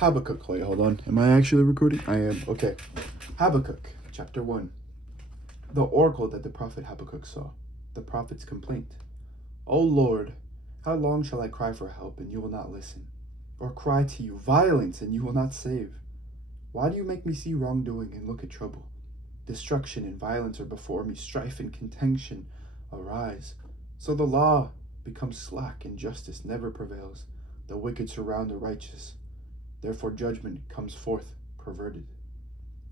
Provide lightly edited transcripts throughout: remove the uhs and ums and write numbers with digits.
Habakkuk. Wait, hold on. Am I actually recording? I am. Okay. Habakkuk, chapter 1. The oracle that the prophet Habakkuk saw. The prophet's complaint. O Lord, how long shall I cry for help, and you will not listen? Or cry to you, violence, and you will not save? Why do you make me see wrongdoing and look at trouble? Destruction and violence are before me, strife and contention arise. So the law becomes slack, and justice never prevails. The wicked surround the righteous. Therefore judgment comes forth perverted.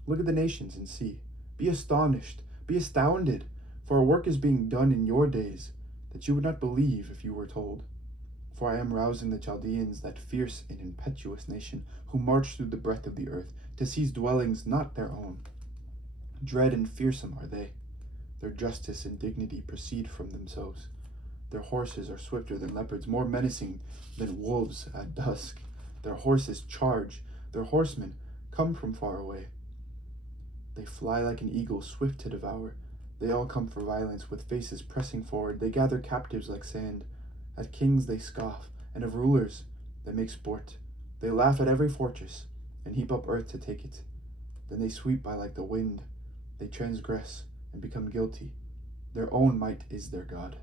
Look at the nations and see. Be astonished, be astounded, for a work is being done in your days that you would not believe if you were told. For I am rousing the Chaldeans, that fierce and impetuous nation, who march through the breadth of the earth, to seize dwellings not their own. Dread and fearsome are they. Their justice and dignity proceed from themselves. Their horses are swifter than leopards, more menacing than wolves at dusk. Their horses charge, their horsemen come from far away. They fly like an eagle, swift to devour. They all come for violence, with faces pressing forward. They gather captives like sand. At kings they scoff, and of rulers they make sport. They laugh at every fortress, and heap up earth to take it. Then they sweep by like the wind. They transgress and become guilty. Their own might is their God.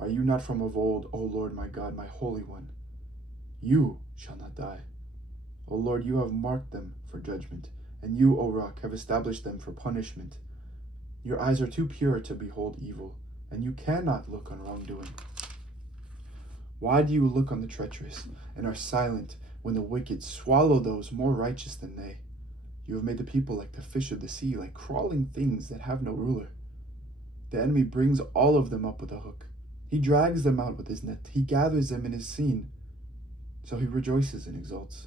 Are you not from of old, O Lord my God, my Holy One? You shall not die. O Lord, you have marked them for judgment, and you, O Rock, have established them for punishment. Your eyes are too pure to behold evil, and you cannot look on wrongdoing. Why do you look on the treacherous, and are silent when the wicked swallow those more righteous than they? You have made the people like the fish of the sea, like crawling things that have no ruler. The enemy brings all of them up with a hook. He drags them out with his net. He gathers them in his seine. So he rejoices and exults.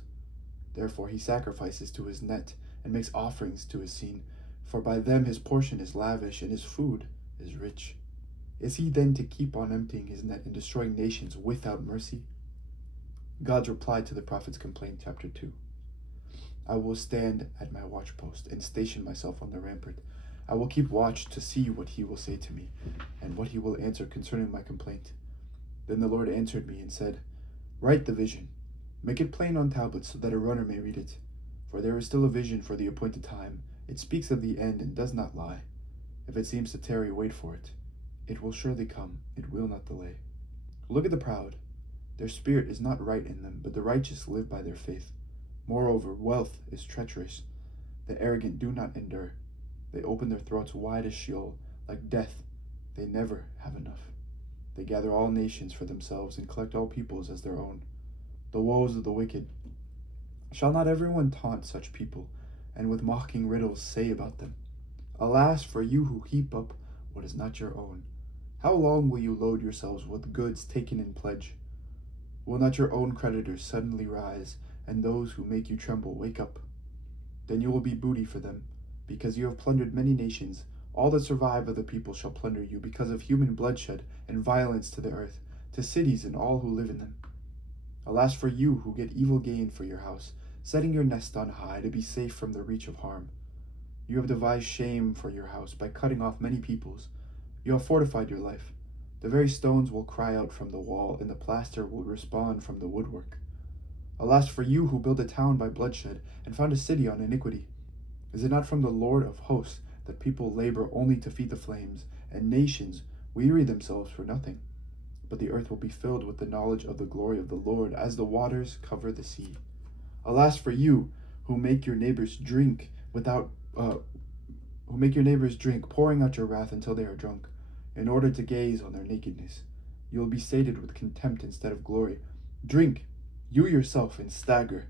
Therefore he sacrifices to his net and makes offerings to his seine, for by them his portion is lavish and his food is rich. Is he then to keep on emptying his net and destroying nations without mercy? God's reply to the prophet's complaint, chapter 2. I will stand at my watchpost and station myself on the rampart. I will keep watch to see what he will say to me, and what he will answer concerning my complaint. Then the Lord answered me and said, Write the vision. Make it plain on tablets so that a runner may read it. For there is still a vision for the appointed time. It speaks of the end and does not lie. If it seems to tarry, wait for it. It will surely come. It will not delay. Look at the proud. Their spirit is not right in them, but the righteous live by their faith. Moreover, wealth is treacherous. The arrogant do not endure. They open their throats wide as Sheol. Like death, they never have enough. They gather all nations for themselves and collect all peoples as their own. The woes of the wicked. Shall not everyone taunt such people, and with mocking riddles say about them, Alas for you who heap up what is not your own. How long will you load yourselves with goods taken in pledge? Will not your own creditors suddenly rise, and those who make you tremble wake up? Then you will be booty for them, because you have plundered many nations. All that survive of the people shall plunder you, because of human bloodshed and violence to the earth, to cities and all who live in them. Alas for you who get evil gain for your house, setting your nest on high to be safe from the reach of harm. You have devised shame for your house by cutting off many peoples. You have fortified your life. The very stones will cry out from the wall, and the plaster will respond from the woodwork. Alas for you who build a town by bloodshed, and found a city on iniquity. Is it not from the Lord of hosts that people labor only to feed the flames, and nations weary themselves for nothing? But the earth will be filled with the knowledge of the glory of the Lord, as the waters cover the sea. Alas for you who make your neighbors drink pouring out your wrath until they are drunk, in order to gaze on their nakedness. You will be sated with contempt instead of glory. Drink, you yourself, and stagger.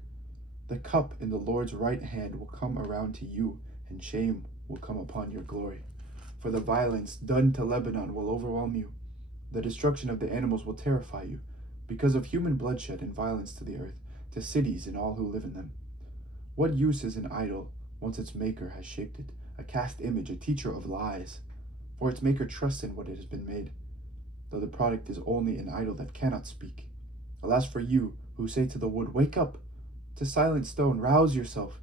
The cup in the Lord's right hand will come around to you, and shame will come upon your glory. For the violence done to Lebanon will overwhelm you. The destruction of the animals will terrify you, because of human bloodshed and violence to the earth, to cities and all who live in them. What use is an idol once its maker has shaped it, a cast image, a teacher of lies? For its maker trusts in what it has been made, though the product is only an idol that cannot speak. Alas for you who say to the wood, Wake up! To silent stone, rouse yourself.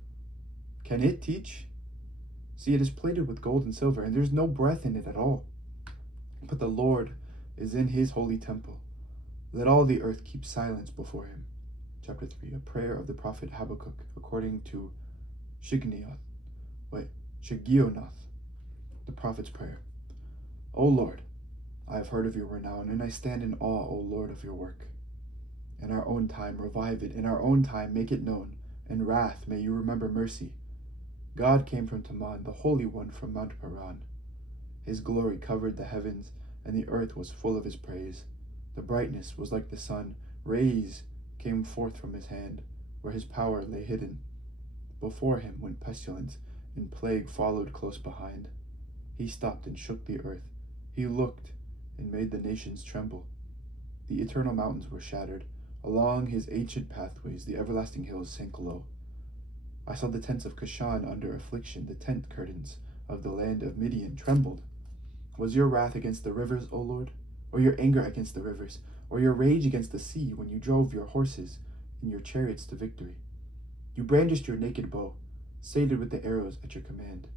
Can it teach? See, it is plated with gold and silver, and there is no breath in it at all. But the Lord is in his holy temple. Let all the earth keep silence before him. Chapter 3, a prayer of the prophet Habakkuk according to Shigionoth, the prophet's prayer. O Lord, I have heard of your renown, and I stand in awe, O Lord, of your work. In our own time revive it, in our own time make it known. In wrath may you remember mercy. God came from Teman, the Holy One from Mount Paran. His glory covered the heavens, and the earth was full of his praise. The brightness was like the sun. Rays came forth from his hand, where his power lay hidden. Before him went pestilence, and plague followed close behind. He stopped and shook the earth. He looked and made the nations tremble. The eternal mountains were shattered. Along his ancient pathways the everlasting hills sank low. I saw the tents of Cushan under affliction. The tent curtains of the land of Midian trembled. Was your wrath against the rivers, O Lord? Or your anger against the rivers? Or your rage against the sea when you drove your horses and your chariots to victory? You brandished your naked bow, sated with the arrows at your command.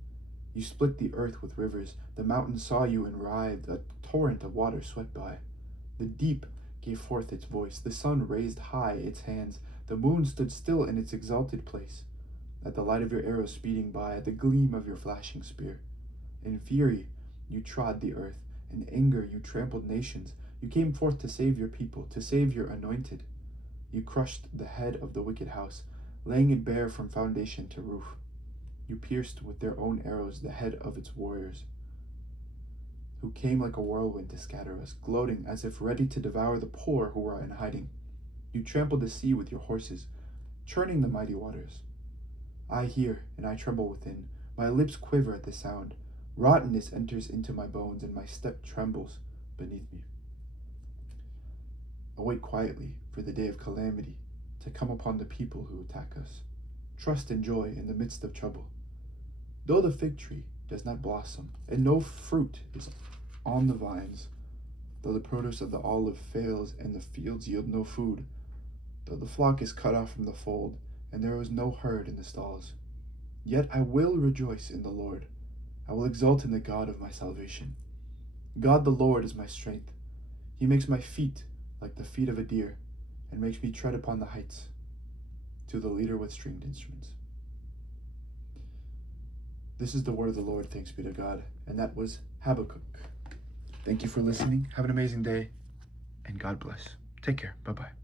You split the earth with rivers. The mountains saw you and writhed. A torrent of water swept by. The deep gave forth its voice. The sun raised high its hands. The moon stood still in its exalted place. At the light of your arrows speeding by, at the gleam of your flashing spear. In fury you trod the earth. In anger you trampled nations. You came forth to save your people, to save your anointed. You crushed the head of the wicked house, laying it bare from foundation to roof. You pierced with their own arrows the head of its warriors, who came like a whirlwind to scatter us, gloating as if ready to devour the poor who were in hiding. You trampled the sea with your horses, churning the mighty waters. I hear, and I tremble within. My lips quiver at the sound. Rottenness enters into my bones, and my step trembles beneath me. Await quietly for the day of calamity to come upon the people who attack us. Trust and joy in the midst of trouble. Though the fig tree does not blossom, and no fruit is on the vines, though the produce of the olive fails, and the fields yield no food, though the flock is cut off from the fold, and there is no herd in the stalls, yet I will rejoice in the Lord. I will exult in the God of my salvation. God the Lord is my strength. He makes my feet like the feet of a deer, and makes me tread upon the heights. To the leader with stringed instruments. This is the word of the Lord, thanks be to God. And that was Habakkuk. Thank you for listening. Have an amazing day, and God bless. Take care. Bye-bye.